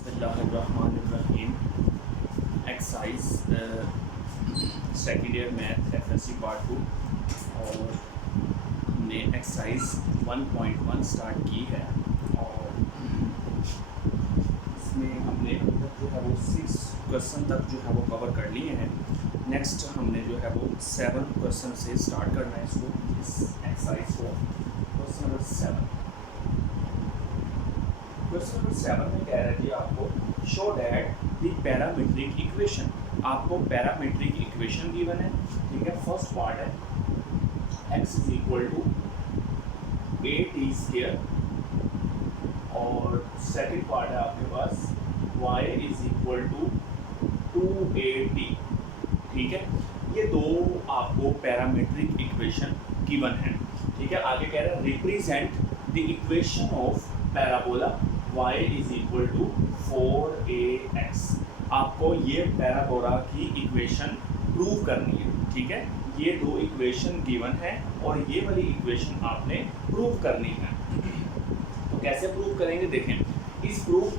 बिस्मिल्लाहिर्रहमानिर्रहीम। Exercise second year math FSc part 2 और हमने एक्सरसाइज 1.1 स्टार्ट की है और इसमें हमने अभी तक जो है वो 6 क्वेश्चन तक जो है वो कवर कर लिए हैं। नेक्स्ट हमने जो है वो 7 क्वेश्चन से स्टार्ट करना है इसको, इस एक्सरसाइज को। क्वेश्चन नंबर 7 में कह रहा है कि आपको show that the parametric equation, आपको पैरामीट्रिक इक्वेशन गिवन है, ठीक है। फर्स्ट पार्ट है x is equal to a t square और सेकंड पार्ट है आपके पास y is equal to 2at, ठीक है। ये दो आपको पैरामीट्रिक इक्वेशन गिवन है, ठीक है। आगे कह रहा है represent the equation of parabola y is equal to 4ax। आपको ये पैराबोला की इक्वेशन प्रूव करनी है, ठीक है। ये दो इक्वेशन गिवन है और ये वाली इक्वेशन आपने प्रूव करनी है। तो कैसे प्रूव करेंगे देखें। इस प्रूफ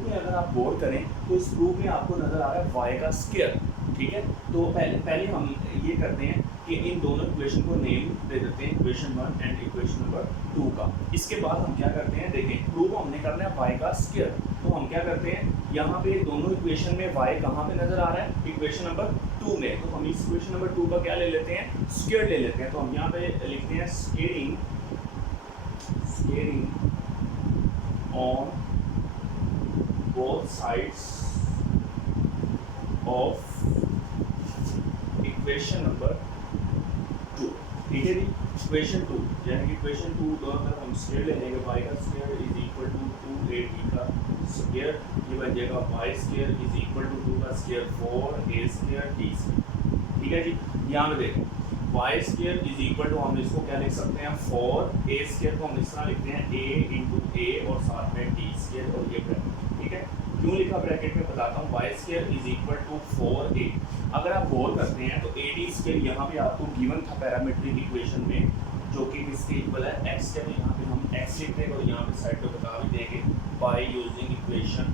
में अगर आप गौर करें तो इस प्रूफ में आपको नजर आ रहा है y का स्क्वायर, ठीक है। तो पहले हम ये करते हैं कि इन दोनों इक्वेशन को नेम दे देते हैं, इक्वेशन 1 एंड इक्वेशन नंबर 2 का। इसके बाद हम क्या करते हैं, देखें प्रूफ हमने करना है y का स्क्वायर। तो हम क्या करते हैं, यहाँ पे दोनों इक्वेशन में y कहाँ पे नजर आ रहा है, इक्वेशन नंबर 2 में। तो हम इस इक्वेशन नंबर 2 का क्या ले लेते हैं, स्क्वायर ले लेते हैं। तो हम यहाँ पे लिखते हैं squaring on both sides of equation number 2, ठीक है जी। इक्वेशन 2 यानी कि इक्वेशन 2 दोनों तरफ हम स्क्वायर ले लेंगे। y का square is equal to 2at का स्क्वायर, ये बन जाएगा y square is equal to 2 का square 4a square t square, ठीक है जी। यहाँ पे देखें y square is equal to हम इसको क्या लिख सकते हैं 4a स्क्वायर को हम इस तरह लिखते हैं a इंटू a और साथ में t स्क्वायर और ये ब्रैकेट, ठीक है। क्यों लिखा ब्रैकेट में बताता हूँ। y square is equal to 4a। अगर आप गौर करते हैं तो ad स्क्वायर यहाँ पे आपको गिवन था पैरामीट्रिक इक्वेशन में, जो कि किसके इक्वल है x के। तो यहाँ पे हम x लिख देंगे और यहाँ पे साइड पे बता भी देंगे बाय यूजिंग इक्वेशन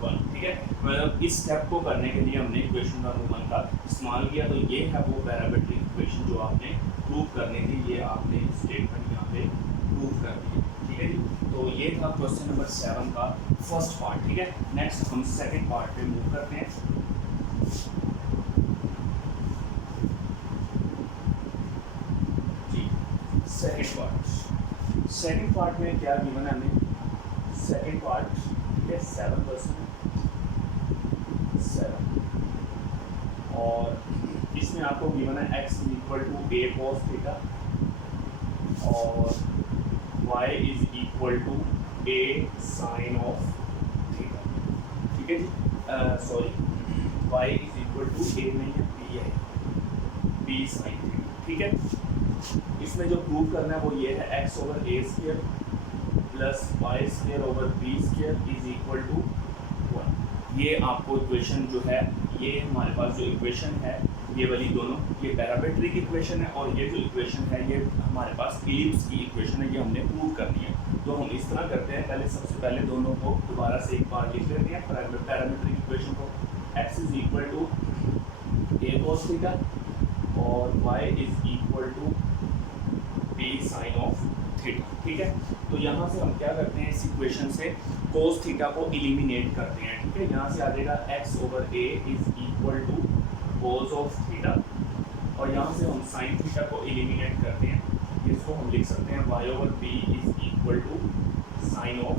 1, ठीक है। मतलब इस स्टेप को करने के लिए हमने इक्वेशन नंबर 1 का इस्तेमाल किया। तो ये है वो पैरामीट्रिक इक्वेशन जो आपने प्रूव करनी थी, ये आपने स्टेटमेंट यहाँ पे प्रूव कर दी, ठीक है जी। तो ये था क्वेश्चन नंबर 7 का फर्स्ट पार्ट, ठीक है। नेक्स्ट हम सेकंड पार्ट पे मूव करते हैं। जी सेकंड पार्ट में क्या गिवन है हमें, सेकंड पार्ट, ठीक है। 7 और इसमें आपको गिवन है x is equal to a cos theta और y is equal to a sine of theta, ठीक है जी। Sorry y is equal to a नहीं है b है, b साइन थीटा, ठीक है। इसमें जो प्रूव करना है वो ये है x over a square plus y square over b square is equal to 1। ये आपको इक्वेशन जो है, ये हमारे पास जो इक्वेशन है ये वाली दोनों, ये पैरामीट्रिक इक्वेशन है और ये जो इक्वेशन है ये हमारे पास इलिप्स की इक्वेशन है, ये हमने प्रूव करनी है। तो हम इस तरह करते हैं, पहले सबसे पहले दोनों को दोबारा से एक बार लिख लेते हैं पैरामीट्रिक इक्वेशन को। x is equal to a cos theta और y is equal to b sine of theta, ठीक है। तो यहाँ से हम क्या करते हैं, इस इक्वेशन से cos थीटा को एलिमिनेट करते हैं, ठीक है। यहाँ से आ जाएगा x over a is equal to cos of theta और यहाँ से हम sin थीटा को एलिमिनेट करते हैं। इसको हम लिख सकते हैं y over b is equal to sine of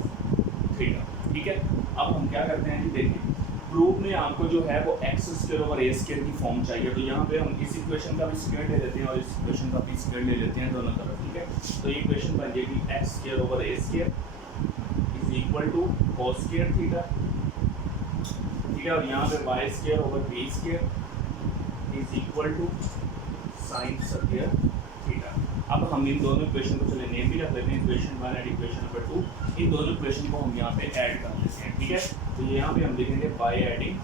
theta, ठीक है। अब हम क्या करते हैं कि देखिए प्रूफ में आपको जो है वो x square over a square की फॉर्म चाहिए। तो यहाँ पे हम इस इक्वेशन का भी स्क्वायर ले लेते हैं और इस इक्वेशन का भी स्क्वायर ले लेते हैं दोनों तरफ, ठीक है। तो ये इक्वेशन बन जाएगी x square over a square is equal to cos square theta, ठीक है। और यहाँ पे y square over b square is equal to sine square theta. अब हम इन दोनों इक्वेशन को चले नेम भी रख लेते हैं, इक्वेशन 1 एंड इक्वेशन नंबर 2। इन दोनों इक्वेशन को हम यहाँ पे ऐड कर लेते हैं, ठीक है। तो यहाँ पे हम लिखेंगे by adding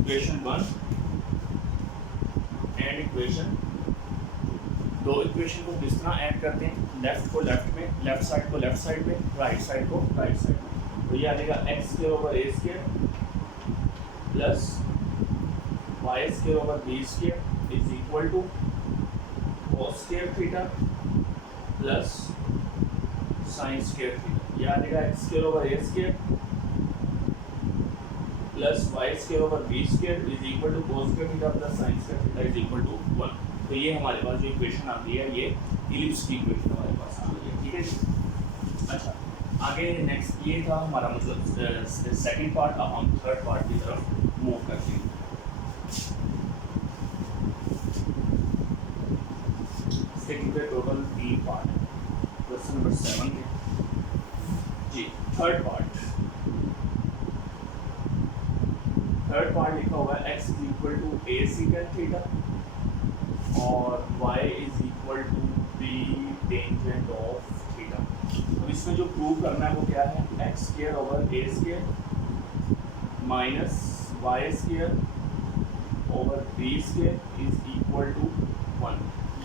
equation 1 and equation दो इक्वेशन को किस तरह ऐड करते हैं, लेफ्ट को लेफ्ट में, लेफ्ट साइड को लेफ्ट साइड में, राइट साइड को राइट साइड में। तो ये आ जाएगा x square over A square plus y square over B square is equal to cos square theta plus sine square theta. ये आ जाएगा x square over A square plus y square over B square is equal to cos square theta plus sine square theta is equal to 1। तो ये हमारे पास जो equation आती है ये इलिप्स की इक्वेशन हमारे पास आ रही है, ठीक है जी। अच्छा, आगे नेक्स्ट ये था हमारा मतलब सेकंड पार्ट। अब हम थर्ड पार्ट की तरफ मूव करते हैं। इसके टोटल 3 पार्ट है। क्वेश्चन नंबर 7 है जी। थर्ड पार्ट लिखा हुआ है x is equal to a secant theta और y is equal to b tangent of theta. तो इसमें जो प्रूव करना है वो क्या है, x square over a square minus Y square over b square is equal to 1।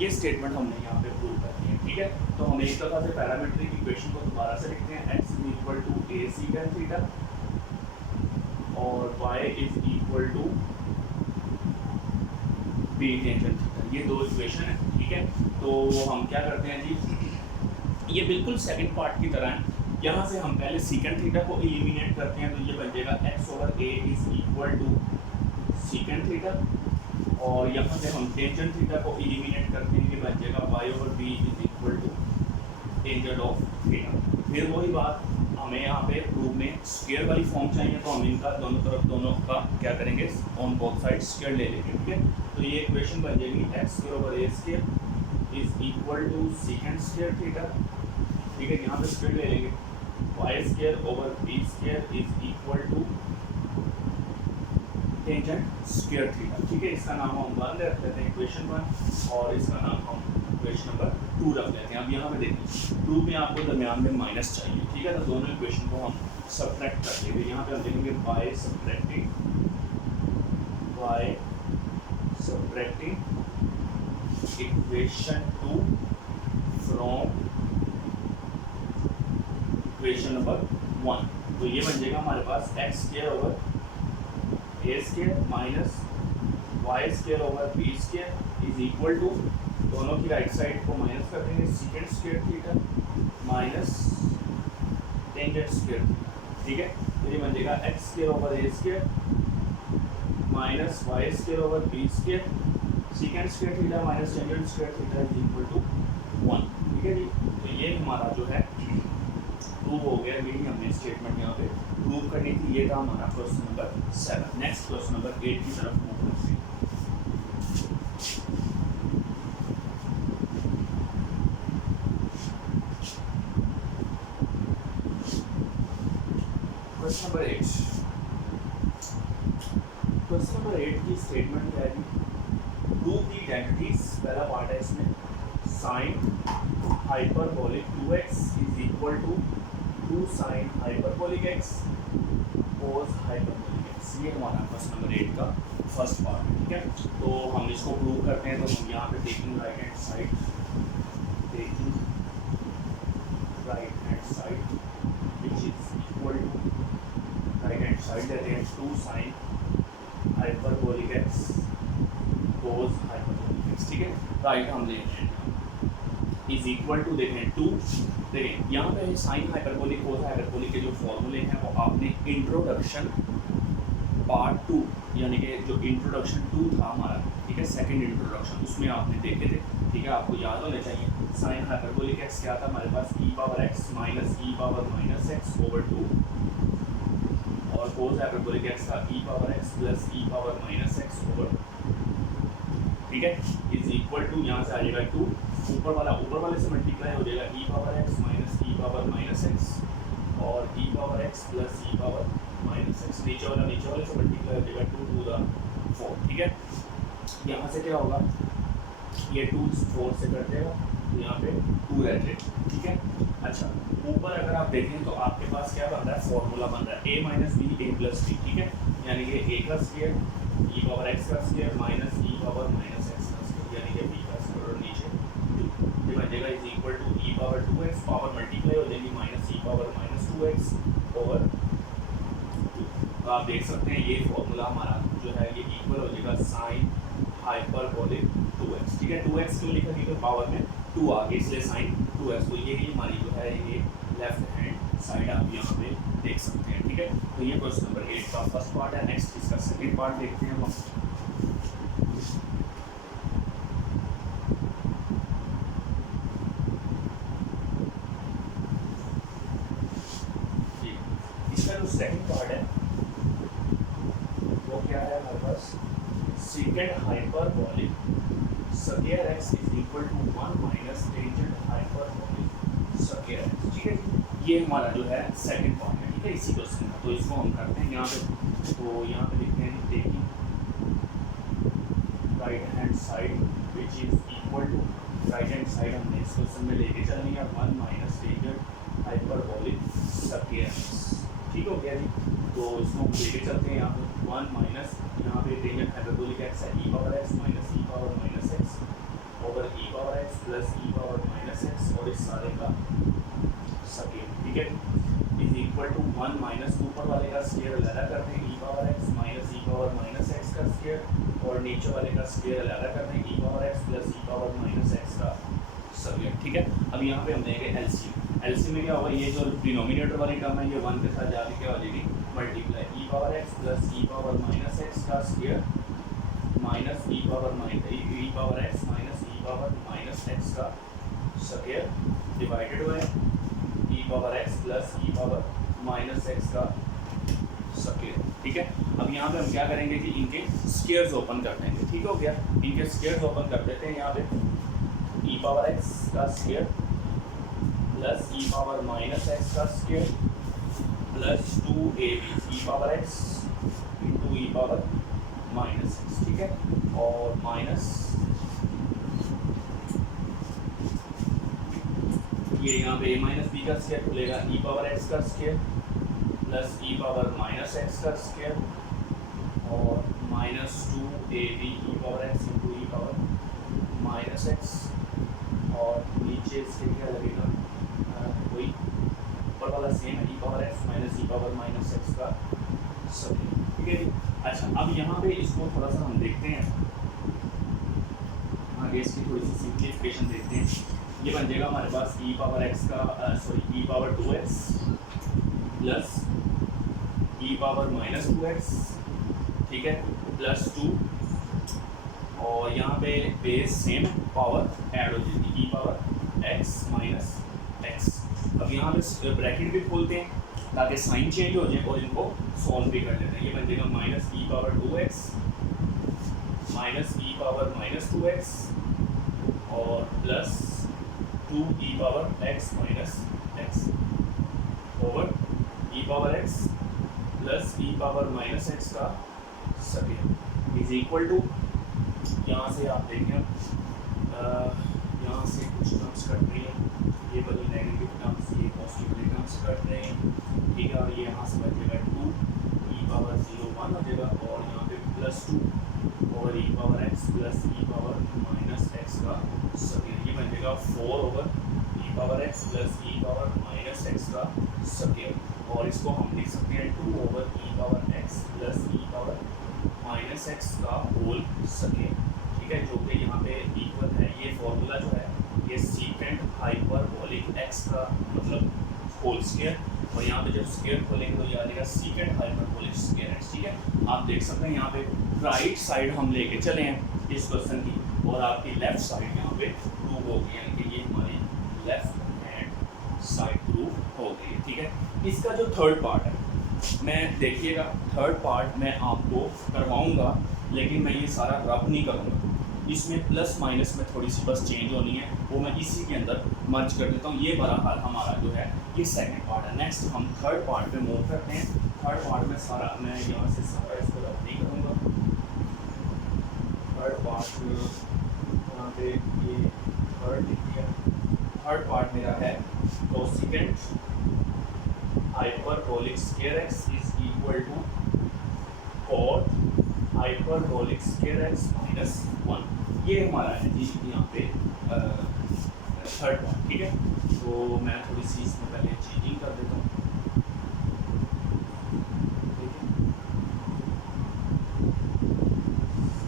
ये स्टेटमेंट हमने यहाँ पे प्रूव करनी है, ठीक है। तो हम एक तरह से पैरामीट्रिक इक्वेशन को दोबारा से लिखते हैं, x is equal to a secant theta और y is equal to b tangent theta. ये दो इक्वेशन है, ठीक है। तो हम क्या करते हैं जी, ये बिल्कुल सेकंड पार्ट की तरह है। यहाँ से हम पहले सीकेंट थीटा को एलिमिनेट करते हैं, तो ये बन जाएगा x over a is equal to secant theta और यहाँ से हम टेंजेंट थीटा को एलिमिनेट करते हैं, ये बन जाएगा y over b is equal to tangent of theta. फिर वही बात, हमें यहाँ पे प्रूफ में स्क्वायर वाली फॉर्म चाहिए, तो हम इनका दोनों तरफ दोनों का क्या करेंगे, ऑन बोथ साइड स्क्वायर ले लेंगे, ठीक है। तो ये इक्वेशन बन जाएगी x square over A square is equal to secant square theta, ठीक है। यहाँ पे स्क्वायर ले लेंगे, y square over B square is equal to tangent square theta, ठीक है। इसका नाम हम 1 रख लेते हैं, इक्वेशन 1, और इसका नाम हम इक्वेशन नंबर 2 रख लेते हैं। अब यहाँ पे देखिए 2 में आपको दरमियान में माइनस चाहिए, ठीक है। तो दोनों इक्वेशन को हम सब्ट्रैक्ट कर लेंगे। यहाँ पे हम लिखेंगे by subtracting equation 2 from equation number 1। तो ये बन जाएगा हमारे पास X square over A square minus Y square over B square is equal to, दोनों की राइट साइड को माइनस कर देंगे, secant square theta minus tangent square theta, ठीक है। तो ये बन जाएगा x square over A square minus Y square over B square secant square theta minus tangent square theta is equal to 1, ठीक है जी। तो ये हमारा जो है प्रूव हो गया। यही हमने स्टेटमेंट यहाँ पे प्रूव करनी थी। ये था हमारा question number 7। Next question number 8 की तरफ मूव करते हैं। क्वेश्चन नंबर 8 की स्टेटमेंट क्या है, प्रूव दी आइडेंटिटीज। पहला पार्ट है इसमें, sine hyperbolic 2x is equal to 2 sine hyperbolic x cos hyperbolic x। ये हमारा क्वेश्चन नंबर 8 का फर्स्ट पार्ट है, ठीक है। तो हम इसको प्रूव करते हैं। तो हम यहाँ पे taking right hand side which is equal to right hand side लेते हैं 2 sine hyperbolic x cos hyperbolic x, ठीक है। राइट हम लेते हैं इज इक्वल टू, देखें 2, देखें यहाँ पे साइन हाइपरबोलिक कोस हाइपरबोलिक के जो फॉर्मूले हैं वो आपने इंट्रोडक्शन पार्ट 2 यानी कि जो इंट्रोडक्शन 2 था हमारा, ठीक है, सेकंड इंट्रोडक्शन, उसमें आपने देखे थे, ठीक है। आपको याद होने चाहिए साइन हाइपरबोलिक x क्या था हमारे पास, e power x minus e power minus x over 2 और कोस हाइपरबोलिक x का e power x plus e power minus x over, ठीक है, इज इक्वल टू, यहाँ से आ जाएगा 2, ऊपर वाले से मल्टीप्लाई हो जाएगा e power x minus e power minus x और e power x plus e power minus x, नीचे वाले से मल्टीप्लाई हो जाएगा 2 टू द 4, ठीक है। यहाँ से क्या होगा, ये 2 4 से कट जाएगा, यहाँ पे 2 रह जाएगा, ठीक है। अच्छा, ऊपर अगर आप देखें तो आपके पास क्या बन रहा है, फॉर्मूला बन रहा है a minus b a plus b, ठीक है, यानी कि a का स्क्वायर e पावर x का square minus e power minus x का स्क्वायर यानी कि b का स्क्वायर, और नीचे ये बन जाएगा is equal to e power 2x, power multiply हो जाएगी माइनस ई पावर माइनस 2x ओवर 2। तो आप देख सकते हैं ये फॉर्मूला हमारा जो है ये इक्वल हो जाएगा साइन हाइपरबोलिक 2x। ठीक है, 2x क्यों लिखा, क्योंकि पावर में 2 आ गई इसलिए साइन 2x। तो ये हमारी जो है ये लेफ्ट हैंड साइड आप यहाँ पे देख सकते हैं। ठीक है, तो ये क्वेश्चन नंबर 8 का फर्स्ट पार्ट है। नेक्स्ट इसका सेकंड पार्ट देखते हैं हम। इसका जो सेकंड पार्ट है वो क्या है हमारे पास, second hyperbolic square x is equal to 1 minus tangent hyperbolic square x। ठीक है, ये हमारा जो है सेकंड पार्ट है। ठीक है, इसी क्वेश्चन का। तो इसको हम करते हैं यहाँ पे। तो यहाँ पे लिखते हैं taking right hand side which is equal to, right hand side हमने इस क्वेश्चन में लेके चलनी है 1 minus tangent hyperbolic square x। ठीक हो गया जी। तो इसको हम लेके चलते हैं यहाँ पे 1 माइनस, यहाँ पे टेंजेंट हाइपरबोलिक x है ई पावर x माइनस ई power minus x over E power x plus E power minus x और इस सारे का स्क्वायर। ठीक है, इज इक्वल टू 1 माइनस ऊपर वाले का स्क्वायर अलग करते हैं ई पावर x माइनस ई पावर माइनस x का स्क्वायर और नीचे वाले का स्क्वायर अलग करते हैं ई power x plus E power minus x का स्क्वायर। ठीक है, अब यहाँ पे हम देंगे एलसीएम। एलसीएम में क्या होगा, ये जो डिनोमिनेटर वाली टर्म है ये 1 के साथ जाके क्या हो जाएगी multiply e power x plus E power minus x का स्क्वायर माइनस ई पावर x माइनस ई पावर माइनस x का square divided by E power x plus E power minus x का स्क्वायर। ठीक है, अब यहाँ पे हम क्या करेंगे कि इनके स्क्वायर्स ओपन कर देंगे। ठीक हो गया, इनके स्क्वायर्स ओपन कर देते हैं। यहाँ पे ई पावर x का square plus E power minus x का स्क्वायर प्लस 2ab ई पावर x इंटू ई पावर माइनस x। ठीक है, और माइनस ये यहाँ पे a माइनस बी का स्क्वायर खुलेगा ई पावर x का square plus E power minus x का स्क्वायर और माइनस 2ab ई पावर x इंटू ई पावर माइनस x और नीचे इसके क्या लगेगा वही ऊपर वाला सेम है ई पावर x माइनस ई पावर माइनस x का स्क्वायर। ठीक है जी। अच्छा, अब यहाँ पे इसको थोड़ा सा हम देखते हैं आगे, इसकी थोड़ी सी सिंप्लीफिकेशन देखते हैं। ये बन जाएगा हमारे पास ई पावर x का सॉरी ई power 2x plus E power minus 2x। ठीक है, प्लस 2 और यहाँ पे बेस सेम पावर ऐड हो जाएगी ई पावर x माइनस x। अब यहाँ पे ब्रैकेट भी खोलते हैं ताकि साइन चेंज हो जाए और इनको सॉल्व भी कर लेते हैं। ये बन जाएगा माइनस ई पावर 2x माइनस ई पावर माइनस 2x और plus 2 E power x minus x over E power x plus E power minus x का स्क्वायर इज इक्वल टू, यहाँ से आप देखें यहाँ से कुछ टर्म्स कट रही हैं, ये वाली नेगेटिव टर्म्स ये पॉजिटिव टर्म्स कट रहे हैं। ठीक है, और ये यहाँ से बच जाएगा 2 ई पावर 0 1 हो जाएगा और यहाँ पे plus 2 over E power x plus E power minus x का स्क्वायर। ये बन जाएगा 4 over E power x plus E power minus x का स्क्वायर और इसको हम लिख सकते हैं 2 over E power x plus E power minus x का होल स्क्वायर। ठीक है, जो कि यहाँ पे इक्वल है। ये फॉर्मूला जो है ये सीकेंट हाइपरबोलिक x का मतलब होल स्क्वायर और यहाँ पे जब स्क्वायर खोलेंगे तो ये आ जाएगा सीकेंट हाइपरबोलिक स्क्वायर x। ठीक है, आप देख सकते हैं यहाँ पे राइट साइड हम लेके चले हैं इस क्वेश्चन की और आपकी लेफ्ट साइड यहाँ पे प्रूव हो गई, यानी कि ये हमारी लेफ्ट हैंड साइड प्रूव हो गई। ठीक है, इसका जो थर्ड पार्ट है मैं देखिएगा, थर्ड पार्ट मैं आपको करवाऊँगा लेकिन मैं ये सारा रब नहीं करूँगा। इसमें प्लस माइनस में थोड़ी सी बस चेंज होनी है, वो मैं इसी के अंदर मर्ज कर देता हूँ। ये बहरहाल हमारा जो है ये सेकंड पार्ट है। नेक्स्ट हम थर्ड पार्ट पे मूव करते हैं। थर्ड पार्ट में सारा मैं यहाँ से सारा इसको रब नहीं करूँगा। थर्ड पार्ट यहाँ पे ये थर्ड लिख दिया। थर्ड पार्ट मेरा है cosecant hyperbolic square x is equal to cot hyperbolic square x minus 1। ये हमारा है जी यहाँ पे थर्ड पार्ट, ठीक है। तो मैं थोड़ी सी इसमें पहले चेंजिंग कर देता हूँ,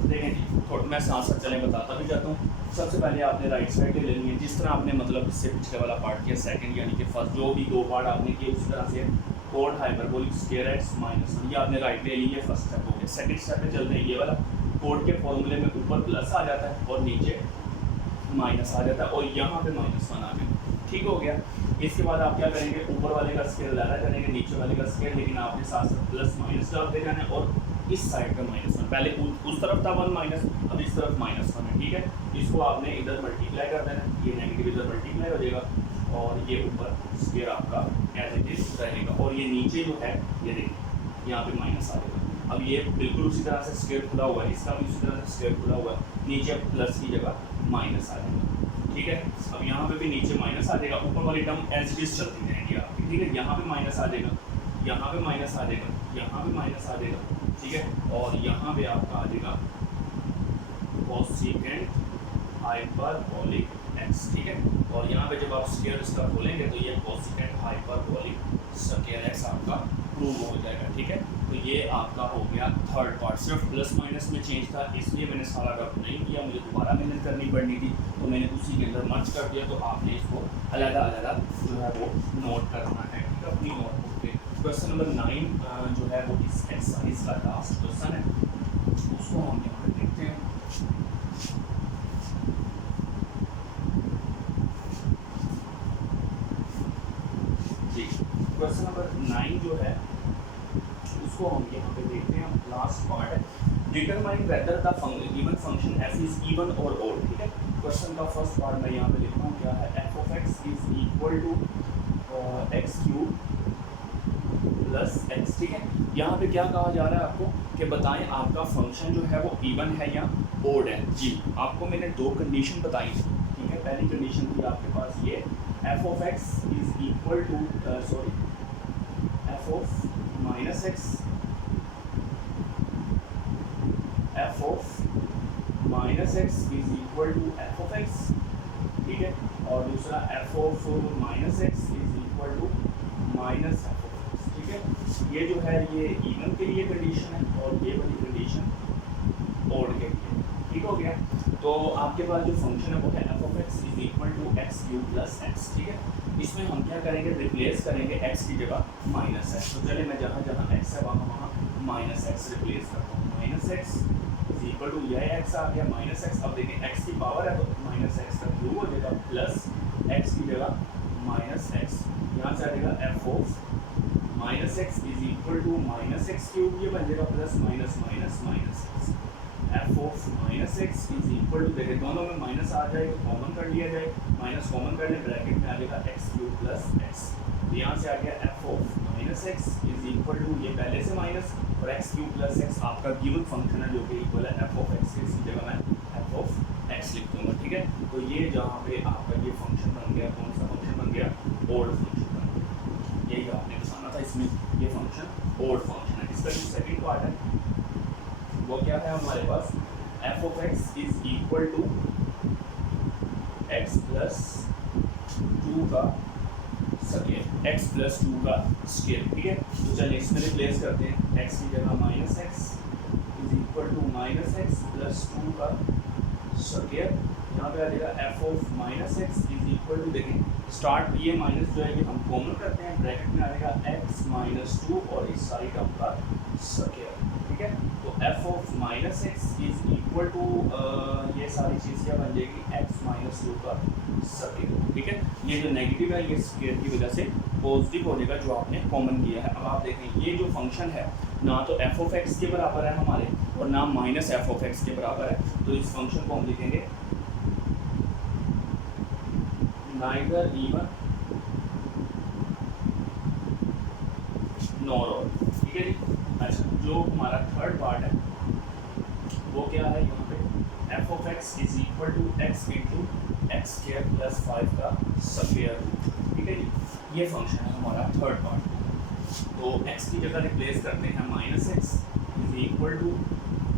देखें जी। थोड़ा मैं साथ साथ चलें बताता भी जाता हूँ। सबसे पहले आपने राइट साइड ले लेनी है, जिस तरह आपने मतलब इससे पिछले वाला पार्ट किया सेकंड, यानी कि फर्स्ट जो भी दो पार्ट आपने किए उसी तरह से code hyperbolic square x minus one, ये आपने राइट ले ली है, फर्स्ट स्टेप हो गया। सेकंड स्टेप पे चलते हैं, ये वाला कोड के फॉर्मूले में ऊपर प्लस आ जाता है और नीचे माइनस आ जाता है, और यहाँ पे माइनस वन आ गया, ठीक हो गया। इसके बाद आप क्या करेंगे, ऊपर वाले का स्केयर लाना करेंगे, नीचे वाले का स्केयर, लेकिन आपने साथ साथ प्लस माइनस डालते जाना है, और इस साइड पे माइनस वन, पहले उस तरफ था वन माइनस, अब इस तरफ माइनस वन है, ठीक है। इसको आपने इधर मल्टीप्लाई कर देना, ये नेगेटिव इधर मल्टीप्लाई हो जाएगा, और ये ऊपर स्केयर आपका एज इट इज रहेगा, और ये नीचे जो है ये देखिए यहाँ पे माइनस आ जाएगा। अब ये बिल्कुल उसी तरह से स्केयर खुला हुआ है, इसका भी उसी तरह से स्केयर खुला हुआ है, नीचे प्लस की जगह माइनस आ जाएगा, ठीक है। अब यहाँ पे भी नीचे माइनस आ जाएगा, ऊपर वाली टर्म एज इट इज चलती रहेगी आपकी, ठीक है। यहाँ पे माइनस आ जाएगा, यहाँ पे माइनस आ जाएगा, यहाँ पे माइनस आ जाएगा, ठीक है। और यहाँ पे आपका आ जाएगा कोसेकेंट हाइपरबोलिक एक्स, ठीक है। और यहाँ पे जब आप स्क्वायर इसका खोलेंगे तो ये कोसेकेंट हाइपरबोलिक स्क्वायर एक्स आपका प्रूव हो जाएगा, ठीक है। तो ये आपका हो गया थर्ड पार्ट। सिर्फ प्लस माइनस में चेंज था, इसलिए मैंने सारा रफ नहीं किया, मुझे दोबारा मेहनत करनी पड़नी थी, तो मैंने उसी के अंदर मर्ज कर दिया। तो आपने इसको अलग अलग जो है वो नोट करना है, ठीक है, अपनी नोटबुक पे। क्वेश्चन नंबर 9 जो है वो इस एक्सरसाइज का लास्ट क्वेश्चन है, उसको हम यहाँ पे देखते हैं। जी, क्वेश्चन नंबर 9 जो है उसको हम यहाँ पे देखते हैं, लास्ट पार्ट है। Determine whether the given function f is even और ओड, ठीक है। क्वेश्चन का फर्स्ट पार्ट मैं यहाँ पे लिखता हूँ, क्या है, f of x is equal to x cube plus x, ठीक है। यहाँ पे क्या कहा जा रहा है आपको कि बताएं आपका फंक्शन जो है वो इवन है या ओड है। जी, आपको मैंने दो कंडीशन बताई, ठीक है। पहली कंडीशन थी आपके पास ये f of x is equal to f of minus x, f of minus x is equal to f of x, ठीक है। और दूसरा f of minus x is equal to minus f of x, ठीक है। ये जो है ये इवन के लिए कंडीशन है, और ये वाली कंडीशन ओड के लिए, ठीक हो गया। तो आपके पास जो फंक्शन है वो है f of x is equal to x cube plus x, ठीक है। इसमें हम क्या करेंगे, रिप्लेस करेंगे x की जगह माइनस एक्स। तो चलिए मैं जहाँ जहाँ x है वहाँ वहाँ माइनस एक्स रिप्लेस करता हूँ। Minus x is equal to यह x आ गया माइनस एक्स। अब देखिए x की पावर है तो माइनस एक्स का क्यूब हो जाएगा, प्लस x की जगह माइनस एक्स, यहाँ से आ जाएगा f of minus x is equal to minus x cube, ये बन जाएगा plus minus minus minus x. f of minus x is equal to, देखिए दोनों में माइनस आ जाए तो कॉमन कर लिया जाए, माइनस कॉमन कर ले, ब्रैकेट में आ जाएगा एक्स क्यूब प्लस एक्स। तो यहाँ से आ गया f of minus x is equal to, ये पहले से माइनस, और एक्स क्यूब प्लस एक्स आपका गिवन फंक्शन है जो कि इक्वल है f ऑफ एक्स, इसी जगह मैं f ऑफ एक्स लिख दूँगा, ठीक है। तो ये जहाँ पे आपका ये फंक्शन बन गया, कौन सा फंक्शन बन गया, ओड फंक्शन बन गया। यही आपने बताना था, इसमें ये फंक्शन ओड फंक्शन है। इसका जो सेकेंड पार्ट है वो क्या है हमारे पास, f of x is equal to x plus 2 का स्क्वायर, x प्लस 2 का स्क्वायर, ठीक है। तो चलिए इसमें रिप्लेस करते हैं, x की जगह minus x is equal to minus x plus 2 का स्क्वायर। यहाँ पे आ जाएगा f of minus x is equal to, देखें स्टार्ट ये माइनस जो है ये हम कॉमन करते हैं, ब्रैकेट में आ जाएगा x माइनस 2 और इस सारी टर्म का स्क्वायर, ठीक है। तो f of minus x is equal to ये सारी चीज़ क्या बन जाएगी, x माइनस 2 का स्क्वायर, ठीक है। ये जो नेगेटिव है ये स्क्वायर की वजह से पॉजिटिव हो जाएगा जो आपने कॉमन किया है। अब आप देखें ये जो फंक्शन है ना तो f ऑफ x के बराबर है हमारे, और ना माइनस f ऑफ x के बराबर है। तो इस फंक्शन को हम लिखेंगे नाइदर इवन नॉर ऑड, ठीक है जी। अच्छा, जो हमारा थर्ड पार्ट है वो क्या है, यहाँ पे f of x is equal to x into x square plus 5 का स्क्वायर रूट, ठीक है जी। ये फंक्शन है हमारा थर्ड पार्ट। तो x की जगह रिप्लेस करते हैं minus x is equal to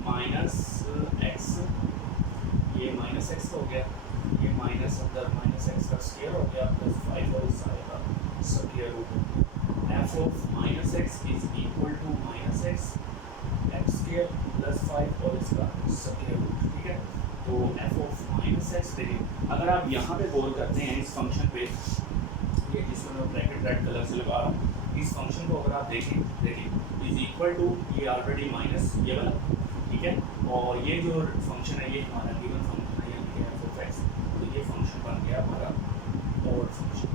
minus x, ये माइनस एक्स हो गया, ये माइनस अंदर माइनस एक्स का स्क्वायर हो गया प्लस 5 और इस सारे का square root f of minus x is equal to minus x square plus 5 और इसका स्क्वायर रूट। ठीक है, तो एफ ऑफ माइनस एक्स देखिए अगर आप यहाँ पे गौर करते हैं इस फंक्शन पे, ये जिसको मैं ब्रैकेट रेड कलर से लगा रहा हूँ, इस फंक्शन को अगर आप देखें देखिए इज इक्वल टू ये ऑलरेडी माइनस ये वाला, ठीक है, और ये जो फंक्शन है ये हमारा गिवन फंक्शन है यानी कि एफ ऑफ एक्स, तो ये फंक्शन बन गया हमारा ऑड फंक्शन,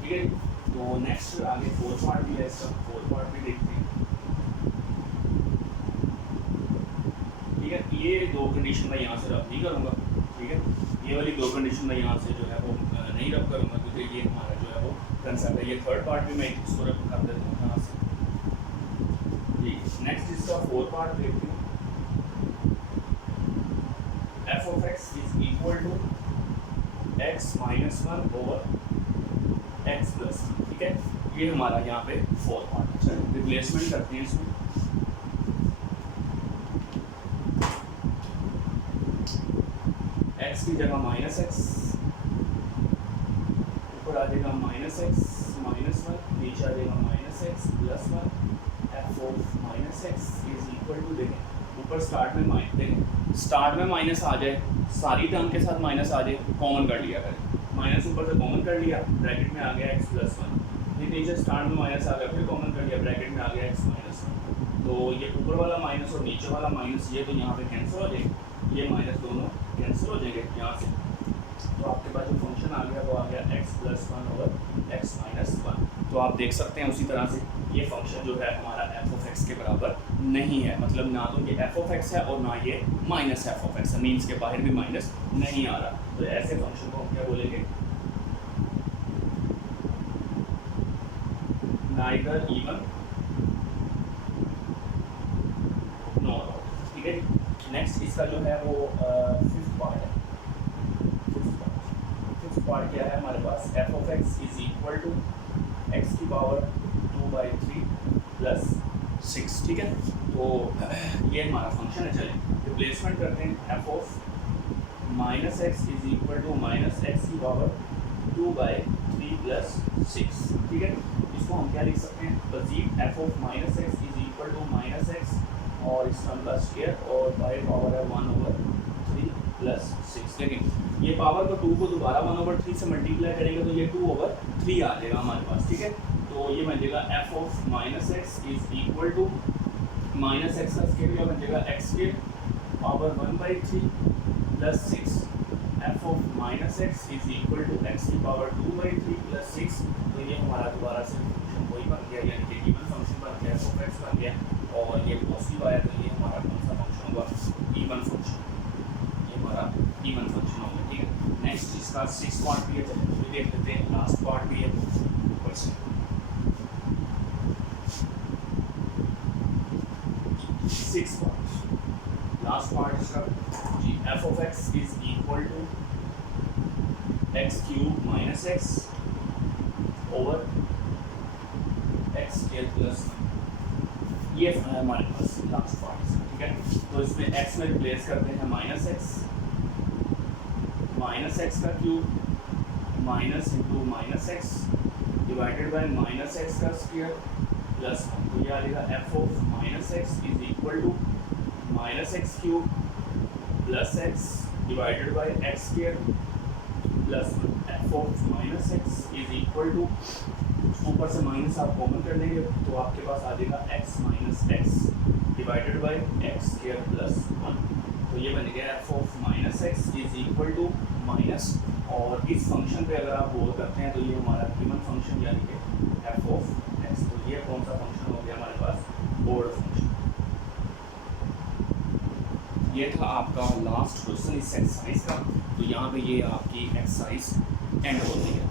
ठीक है। तो नेक्स्ट आगे फोर्थ पार्ट भी है इसका, फोर्थ पार्ट भी देखते हैं। ठीक है, ये दो कंडीशन मैं यहाँ से रब नहीं करूँगा, ठीक है, ये वाली दो कंडीशन मैं यहाँ से जो है वो नहीं रब करूँगा क्योंकि ये हमारा जो है वो कंसेप्ट है। ये थर्ड पार्ट भी मैं इसको रब कर देता हूँ यहाँ से जी। नेक्स्ट इसका फोर्थ पार्ट देखते हैं। F of x is equal to x minus 1 over x plus 1, ठीक है, ये हमारा यहाँ पे फोर्थ पार्ट है। रिप्लेसमेंट करते हैं इसमें, एक्स की जगह माइनस एक्स, ऊपर आ जाएगा माइनस एक्स माइनस 1, नीचे आ जाएगा minus x plus 1। F of minus x is equal to, देखें ऊपर स्टार्ट में देखें स्टार्ट में माइनस आ जाए, सारी टर्म के साथ माइनस आ जाए, कॉमन कर लिया करें, माइनस ऊपर से कॉमन कर लिया, ब्रैकेट में आ गया एक्स प्लस 1, फिर नीचे स्टार्ट में माइनस आ गया, फिर कॉमन कर लिया, ब्रैकेट में आ गया एक्स माइनस 1। तो ये ऊपर वाला माइनस और नीचे वाला माइनस ये तो यहाँ पे कैंसिल हो जाएगा, ये माइनस दोनों कैंसिल हो जाएंगे यहाँ से, तो आपके पास जो फंक्शन आ गया वो आ गया x plus 1 over x minus 1। तो आप देख सकते हैं उसी तरह से ये फंक्शन जो है हमारा एफ ऑफ एक्स के बराबर नहीं है, मतलब ना तो ये एफ ऑफ एक्स है और ना ये माइनस एफ ऑफ एक्स है, मीन्स के बाहर भी माइनस नहीं आ रहा। तो ऐसे फंक्शन को हम क्या बोलेंगे, नाइदर इवन नॉर ऑड, ठीक है। नेक्स्ट इसका जो है वो फिफ्थ पार्ट है। फिफ्थ पार्ट क्या है हमारे पास, F of x is equal to x की पावर 2/3 प्लस 6, ठीक है। तो ये हमारा फंक्शन है, चलिए रिप्लेसमेंट करते हैं। F of minus x is equal to minus X की पावर 2/3 प्लस 6, ठीक है। इसको हम क्या लिख सकते हैं, मजीद F of minus x is equal to minus X और इस टर्म का स्क्वायर और बाय पावर है 1/3 प्लस 6। लेकिन ये पावर को 2 को दोबारा 1/3 से मल्टीप्लाई करेंगे तो ये 2/3 आ जाएगा हमारे पास, ठीक है। तो ये बन जाएगा f of minus x is equal to minus x का स्क्वायर बन जाएगा x square power 1/3 plus 6। F of minus x is equal to x की पावर 2/3 प्लस 6। तो ये हमारा दोबारा से फंक्शन वही बन गया, यानी कि गिवन फंक्शन बन गया, एफ ऑफ एक्स बन गया और ये पॉजिटिव आया तो ये हमारा कौन सा फंक्शन होगा, इवन फंक्शन, ये हमारा इवन फंक्शन होगा, ठीक है। नेक्स्ट इसका 6 पार्ट भी है, चलिए देख लेते हैं, लास्ट पार्ट भी है ऊपर से। 6 पार्ट, लास्ट पार्ट इसका जी, F of x is equal to x cube minus X over X square plus, ये है हमारे पास लास्ट पार्ट, ठीक है। तो इसमें x में रिप्लेस करते हैं माइनस एक्स का cube minus into minus x divided by minus x का स्क्वायर प्लस 1। तो ये आ जाएगा f of minus x is equal to minus x cube plus x divided by x square plus 1। F of minus x is equal to, ऊपर से minus आप common कर लेंगे तो आपके पास आ जाएगा x minus x divided by x square plus 1। तो ये बन गया f of minus x is equal to minus, और इस फंक्शन पे अगर आप गौर करते हैं तो ये हमारा गिवन फंक्शन यानी कि एफ ऑफ एक्स, तो ये कौन सा फंक्शन हो गया हमारे पास, ऑड फंक्शन। ये था आपका लास्ट क्वेश्चन इस एक्सरसाइज का। तो यहाँ पे ये आपकी एक्सरसाइज एंड होती है।